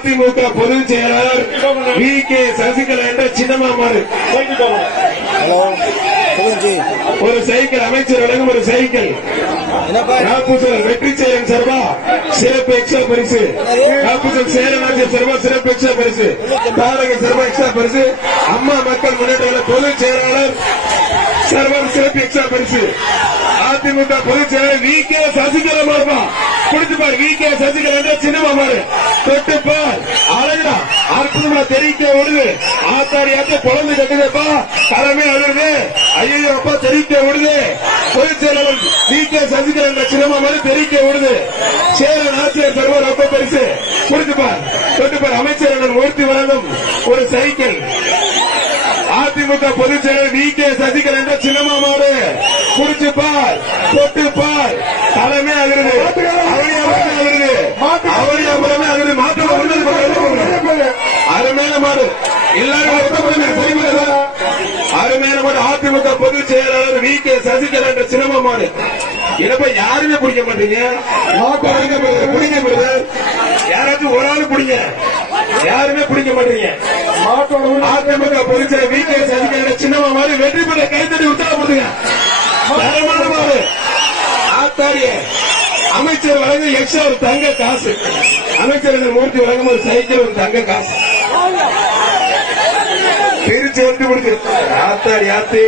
அதிமுக பொதுச் செயலாளர் வி.கே. சசிகலா என்ற சின்னமாமாறு ஒரு சைக்கிள் அமைச்சர் வழங்கும் ஒரு சைக்கிள் காப்புசல் வெற்றி செயலன் சார்பா சிறப்பு எக்ஸ்ட்ரா பரிசு, காப்புசல் சேரராஜன் சார்பா சிறப்பு எக்ஸ்ட்ரா பரிசு, தாரக சார்பா எக்ஸ்ட்ரா பரிசு, அம்மா மக்கள் முன்னேற்ற பொதுச் செயலாளர் சர்வர் சிறப்பு எக்ஸ்ட்ரா பரிசு, அதிமுக பொதுச் செயலாளர் வி.கே. சசிகலா மாறுபா குடிச்சுப்பார். வி.கே. சசிகலா என்ற சின்னமாமாறு தொட்டுப்பார். அழகா அற்புதமா தெரிவிக்க விடுது. ஆத்தாடி ஆத்த குழந்தை கட்டுதப்பா, தலைமை அழுது. ஐயோ அப்பா தெரிவிக்க விடுது. பொதுச் செயலாளர் வி.கே. சசிகலா என்ற சின்னமாமாறு தெரிவிக்க விடுது. சேரன் ஆசிரியர் சர்வர் ரொம்ப பரிசு குடிச்சுப்பார். தொட்டுப்பார். அமைச்சர் மூர்த்தி வழங்கும் ஒரு சைக்கிள். அதிமுக பொதுச் செயலாளர் வி.கே. சசிகலா என்ற சின்னமாமாறு குடிச்சுப்பார். தொட்டுப்பார். தலைமை அகிருது. அருமையான மாடு. எல்லாரும் அருமையான மாடு. அதிமுக பொதுச் செயலாளர் வி.கே. சசிகலா என்ற சின்னமா மாடு. இதப்ப யாருமே பிடிக்க மாட்டீங்க. பிடிக்க யாராச்சும் ஒரு ஆளு பிடிங்க. யாருமே பிடிக்க மாட்டீங்க. அதிமுக பொதுச் செயலாளர் வி.கே. சசிகலா என்ற சின்னமா மாடு வெற்றி பெற கைத்தட்டி உற்சாகப்படுத்துங்க. தரமான மாடு. ஆத்தாரிய அமைச்சர் வழங்க எக்ஸ்ட்ரா ஒரு தங்க காசு. அமைச்சர்கள் மூர்த்தி வழங்கும் ஒரு சைக்கிள் ஒரு தங்க காசு பிரிச்சு வந்து கொடுத்து. ஆத்தாடி ஆத்தி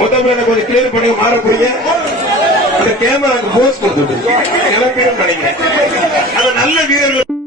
முதல்ல கொஞ்சம் கிளியர் பண்ணி மாறக்கூடிய இந்த கேமராக்கு போஸ் கொடுத்துட்டு நினைக்கிறேன். நல்ல வீரர்கள்